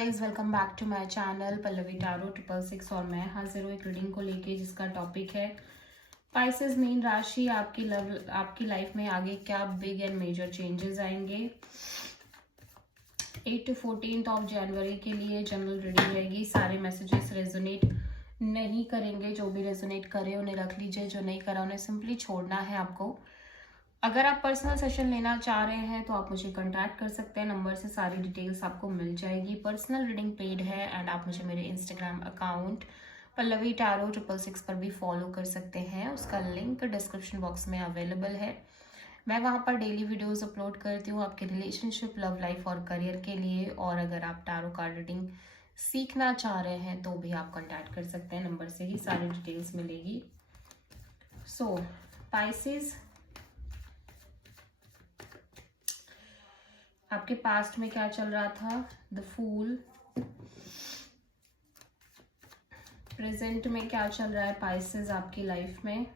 Guys welcome back to my channel Pallavi tarot 666 और मैं हाजिर हूँ एक रीडिंग को लेके जिसका टॉपिक है पाइसेस मीन राशि। आपकी लाइफ में आगे क्या बिग एंड मेजर चेंजेस आएंगे। 8 to 14 ऑफ जनवरी के लिए जनरल रीडिंग रहेगी। सारे मैसेजेस रेजोनेट नहीं करेंगे, जो भी रेजोनेट करे उन्हें रख लीजिए, जो नहीं करा उन्हें सिंपली छोड़ना है आपको। अगर आप पर्सनल सेशन लेना चाह रहे हैं तो आप मुझे कांटेक्ट कर सकते हैं, नंबर से सारी डिटेल्स आपको मिल जाएगी। पर्सनल रीडिंग पेड है एंड आप मुझे मेरे इंस्टाग्राम अकाउंट पल्लवी टैरो 666 पर भी फॉलो कर सकते हैं। उसका लिंक डिस्क्रिप्शन बॉक्स में अवेलेबल है। मैं वहाँ पर डेली वीडियोस अपलोड करती हूँ आपके रिलेशनशिप, लव लाइफ और करियर के लिए। और अगर आप टैरो कार्ड रीडिंग सीखना चाह रहे हैं तो भी आप कांटेक्ट कर सकते हैं, नंबर से ही सारी डिटेल्स मिलेगी। सो पाइसेस, आपके पास्ट में क्या चल रहा था? The fool. प्रेजेंट में क्या चल रहा है पाइसेस आपकी लाइफ में?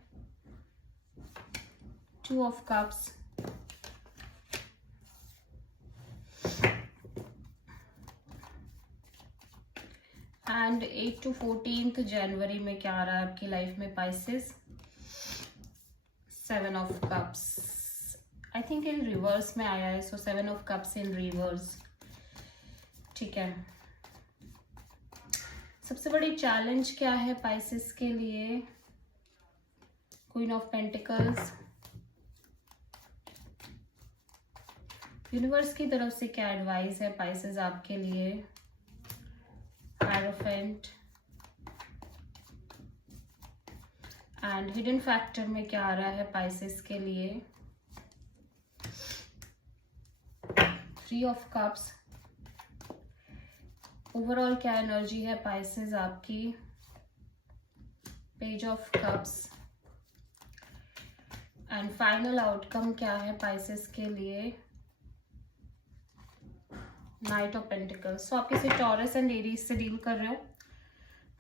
2 ऑफ कप्स। एंड 8 to 14 जनवरी में क्या आ रहा है आपकी लाइफ में Pisces? 7 of cups. I think in reverse में आया है, सो 7 ऑफ कप्स इन रिवर्स। ठीक है, सबसे बड़ी चैलेंज क्या है पाइसेस के लिए? Queen of pentacles. यूनिवर्स की तरफ से क्या एडवाइस है पाइसेस आपके लिए? हायरोफेंट। एंड हिडन फैक्टर में क्या आ रहा है पाइसेस के लिए? 3 ऑफ कप्स। ओवरऑल क्या एनर्जी है पाइसेस आपकी? Page of cups. And final outcome क्या है पाइसेस के लिए? Night of pentacles. सो आप किसी टॉरस एंड एरीज से डील कर रहे हो।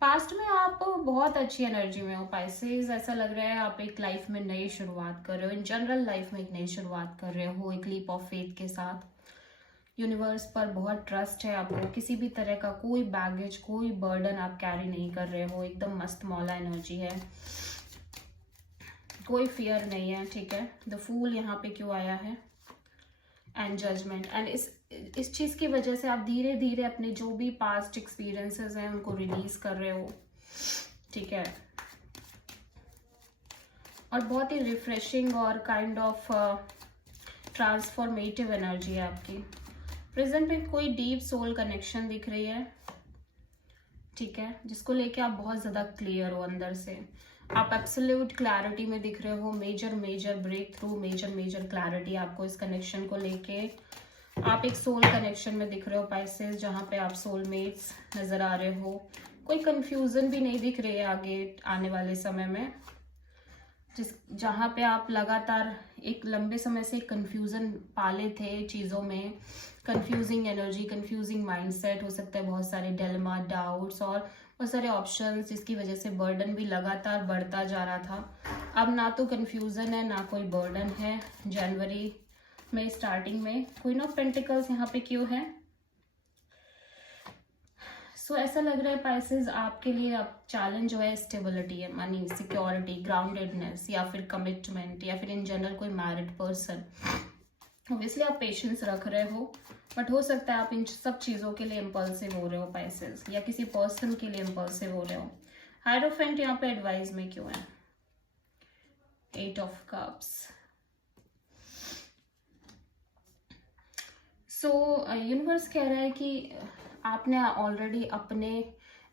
पास्ट में आप बहुत अच्छी एनर्जी में हो पाइसेस। ऐसा लग रहा है आप एक लाइफ में नई शुरुआत कर रहे हो, इन जनरल लाइफ में एक नई शुरुआत कर रहे हो, एक लीप ऑफ फेथ के साथ। यूनिवर्स पर बहुत ट्रस्ट है आपको। किसी भी तरह का कोई बैगेज, कोई बर्डन आप कैरी नहीं कर रहे हो। एकदम मस्त मौला एनर्जी है, कोई फियर नहीं है। ठीक है, द फूल यहाँ पे क्यों आया है? And judgement. एंड इस चीज की वजह से आप धीरे धीरे अपने जो भी पास्ट एक्सपीरियंसेस हैं उनको रिलीज कर रहे हो। ठीक है, और बहुत ही रिफ्रेशिंग और काइंड ऑफ ट्रांसफॉर्मेटिव एनर्जी है आपकी। प्रेजेंट में कोई डीप सोल कनेक्शन दिख रही है, ठीक है, जिसको लेके आप बहुत ज्यादा क्लियर हो अंदर से। आप एब्सोल्यूट क्लैरिटी में दिख रहे हो। Major breakthrough, major clarity आपको इस कनेक्शन को लेके। आप एक सोल कनेक्शन में दिख रहे हो पाइसेस, जहाँ पे आप सोलमेट्स नजर आ रहे हो। कोई कंफ्यूजन भी नहीं दिख रही है आगे आने वाले समय में, जहाँ पे आप लगातार एक लंबे समय से कंफ्यूजन पाले थे चीज़ों में। कंफ्यूजिंग एनर्जी, कंफ्यूजिंग माइंडसेट हो सकता है, बहुत सारे डिलेमा, डाउट्स और बहुत सारे ऑप्शंस, जिसकी वजह से बर्डन भी लगातार बढ़ता जा रहा था। अब ना तो कंफ्यूजन है ना कोई बर्डन है। जनवरी में स्टार्टिंग में क्वीन ऑफ पेंटिकल्स यहाँ पे क्यों है? सो ऐसा लग रहा है पाइसेस आपके लिए अब चैलेंज जो है स्टेबिलिटी है, मनी, सिक्योरिटी, ग्राउंडेडनेस, या फिर कमिटमेंट, या फिर इन जनरल कोई मैरिड पर्सन। ऑब्वियसली आप पेशेंस रख रहे हो, बट हो सकता है आप इन सब चीज़ों के लिए इम्पल्सिव हो रहे हो पाइसेस, या किसी पर्सन के लिए इम्पल्सिव हो रहे हो। हायरोफेंट यहाँ पे एडवाइस में क्यों है? 8 ऑफ कप्स। सो यूनिवर्स कह रहा है कि आपने ऑलरेडी अपने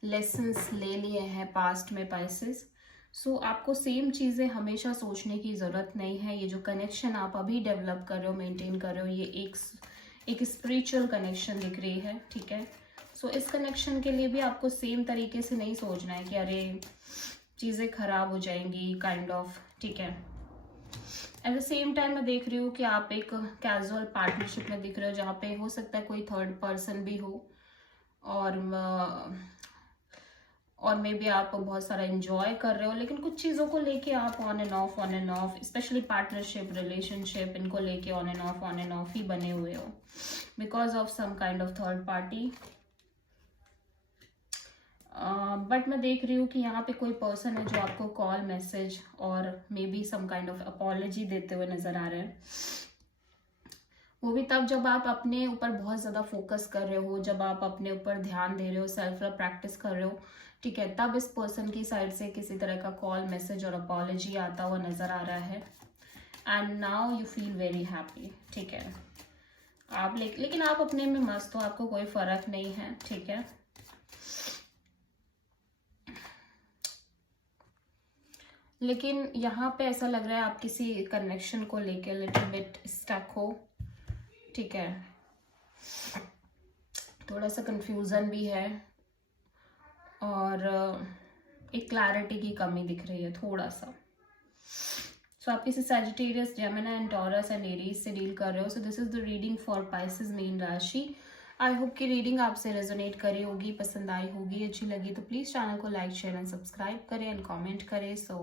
लेसन्स ले लिए हैं पास्ट में पाइसेस। सो आपको सेम चीज़ें हमेशा सोचने की ज़रूरत नहीं है। ये जो कनेक्शन आप अभी डेवलप कर रहे हो, मेंटेन कर रहे हो, ये एक स्पिरिचुअल कनेक्शन दिख रही है। ठीक है, सो इस कनेक्शन के लिए भी आपको सेम तरीके से नहीं सोचना है कि अरे चीज़ें खराब हो जाएंगी, काइंड ऑफ। ठीक है, एट द सेम टाइम मैं देख रही हूँ कि आप एक कैजुअल पार्टनरशिप में दिख रहे हो, जहाँ पे हो सकता है कोई थर्ड पर्सन भी हो, और मे बी आप बहुत सारा एंजॉय कर रहे हो, लेकिन कुछ चीज़ों को लेके आप on and off, specially partnership, relationship, इनको लेके ऑन एंड ऑफ ही बने हुए हो because of some kind of third party. But मैं देख रही हूँ कि यहाँ पे कोई पर्सन है जो आपको कॉल, मैसेज और may be some kind of apology देते हुए नजर आ रहे हैं। वो भी तब जब आप अपने ऊपर बहुत ज़्यादा फोकस कर रहे हो, जब आप अपने ऊपर ध्यान दे रहे हो, सेल्फ लव प्रैक्टिस कर रहे हो, ठीक है, तब इस पर्सन की साइड से किसी तरह का कॉल, मैसेज और अपॉलॉजी आता हुआ नजर आ रहा है। And now you feel very happy, ठीक है। आप लेकिन आप अपने में मस्त हो, आपको कोई फर्क नहीं है, ठीक है। लेकिन यहाँ पे ऐसा लग रहा है आप किसी कनेक्शन को लेकर लिटिल बिट स्टक हो, ठीक है। थोड़ा सा कंफ्यूजन भी है और एक क्लैरिटी की कमी दिख रही है थोड़ा सा। सो आप किसी Sagittarius, Gemini and taurus and Aries से डील कर रहे हो। So this is the reading for Pisces mean राशि। आई होप कि रीडिंग आपसे रेजोनेट करी होगी, पसंद आई होगी, अच्छी लगी तो प्लीज चैनल को लाइक, शेयर एंड सब्सक्राइब करें एंड कमेंट करें। सो